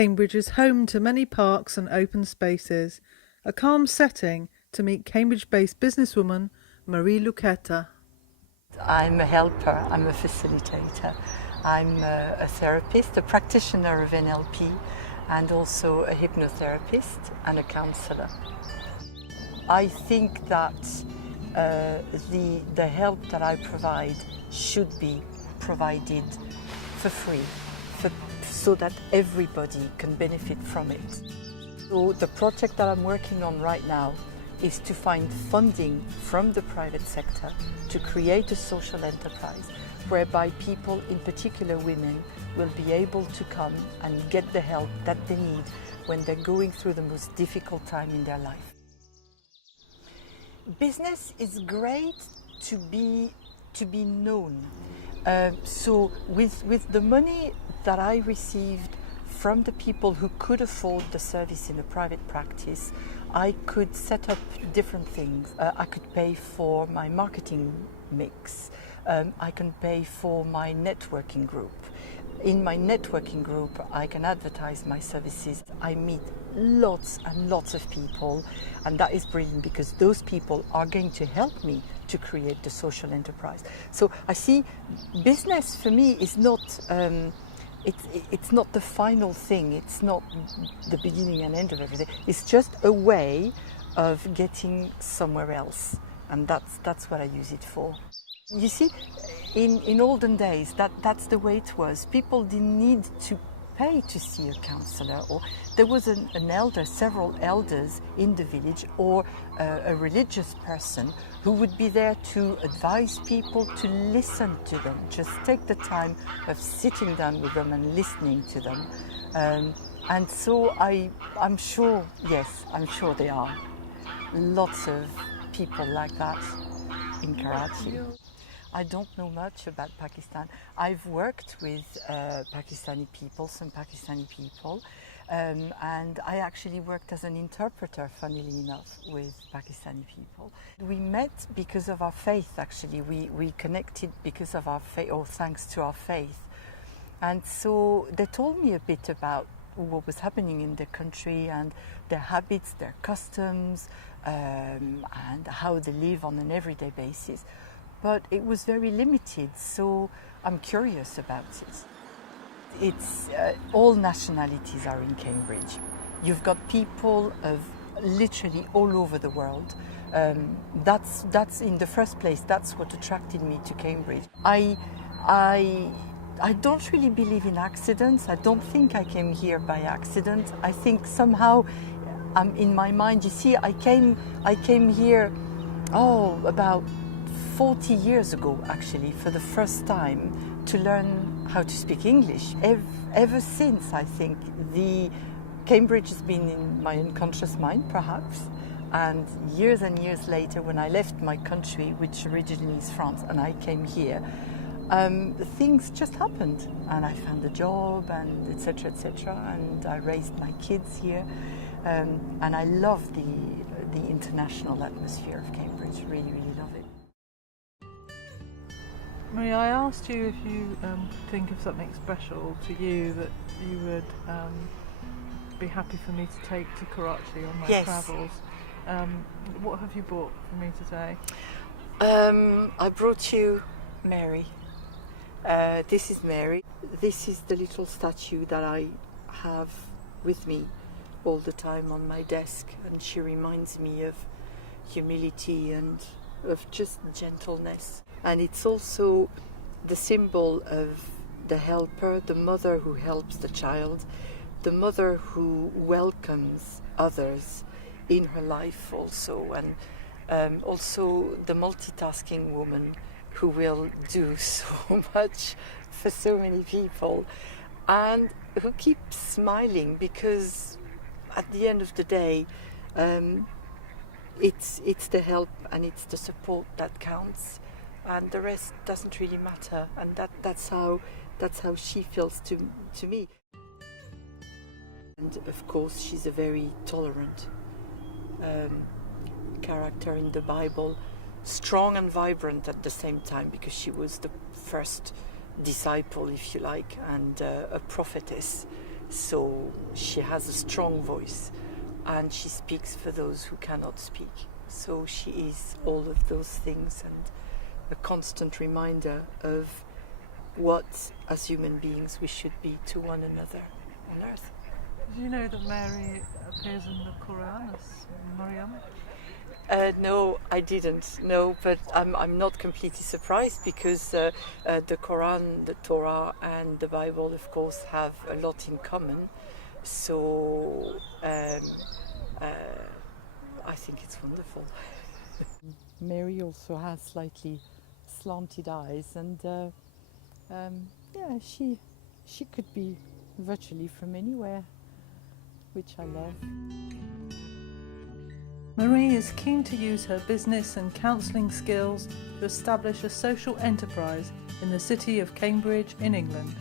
Cambridge is home to many parks and open spaces, a calm setting to meet Cambridge-based businesswoman Marie Lucchetta. I'm a helper, I'm a facilitator, I'm a therapist, a practitioner of NLP, and also a hypnotherapist and a counsellor. I think that the help that I provide should be provided for free, so that everybody can benefit from it. So the project that I'm working on right now is to find funding from the private sector to create a social enterprise whereby people, in particular women, will be able to come and get the help that they need when they're going through the most difficult time in their life. Business is great to be known. So with the money that I received from the people who could afford the service in a private practice, I could set up different things. I could pay for my marketing mix. I can pay for my networking group. In my networking group, I can advertise my services. I meet lots and lots of people, and that is brilliant because those people are going to help me to create the social enterprise. So I see business for me is not it's not the final thing. It's not the beginning and end of everything. It's just a way of getting somewhere else, and that's what I use it for. You see, in olden days, that's the way it was. People didn't need to pay to see a counsellor, or there was an elder, several elders in the village, or a religious person who would be there to advise people, to listen to them, just take the time of sitting down with them and listening to them. And so I'm sure, yes, I'm sure there are lots of people like that in Karachi. I don't know much about Pakistan. I've worked with Pakistani people, some Pakistani people, and I actually worked as an interpreter, funnily enough, with Pakistani people. We met because of our faith, actually. We connected because of our faith, or thanks to our faith. And so they told me a bit about what was happening in their country and their habits, their customs, and how they live on an everyday basis. But it was very limited, so I'm curious about it. It's all nationalities are in Cambridge. You've got people of literally all over the world. That's in the first place. That's what attracted me to Cambridge. I don't really believe in accidents. I don't think I came here by accident. I think somehow, in my mind, you see, I came here, about 40 years ago, actually, for the first time, to learn how to speak English. Ever since, I think, Cambridge has been in my unconscious mind, perhaps. And years later, when I left my country, which originally is France, and I came here, things just happened. And I found a job, and etc., and I raised my kids here. And I love the international atmosphere of Cambridge, really love it. Marie, I asked you if you think of something special to you that you would be happy for me to take to Karachi on my travels. What have you brought for me today? I brought you Mary. This is Mary. This is the little statue that I have with me all the time on my desk, and she reminds me of humility and of just gentleness. And it's also the symbol of the helper, the mother who helps the child, the mother who welcomes others in her life also, and also the multitasking woman who will do so much for so many people, and who keeps smiling, because at the end of the day, it's the help and it's the support that counts. And the rest doesn't really matter, and that's how she feels to me. And of course, she's a very tolerant character in the Bible, strong and vibrant at the same time, because she was the first disciple, if you like, and a prophetess So she has a strong voice, and she speaks for those who cannot speak. So she is all of those things, and a constant reminder of what, as human beings, we should be to one another on earth. Did you know that Mary appears in the Quran as Maryam? No, I didn't. No, but I'm not completely surprised, because the Quran, the Torah, and the Bible, of course, have a lot in common. So I think it's wonderful. Mary also has slightly slanted eyes, and yeah, she could be virtually from anywhere, which I love. Marie is keen to use her business and counselling skills to establish a social enterprise in the city of Cambridge in England.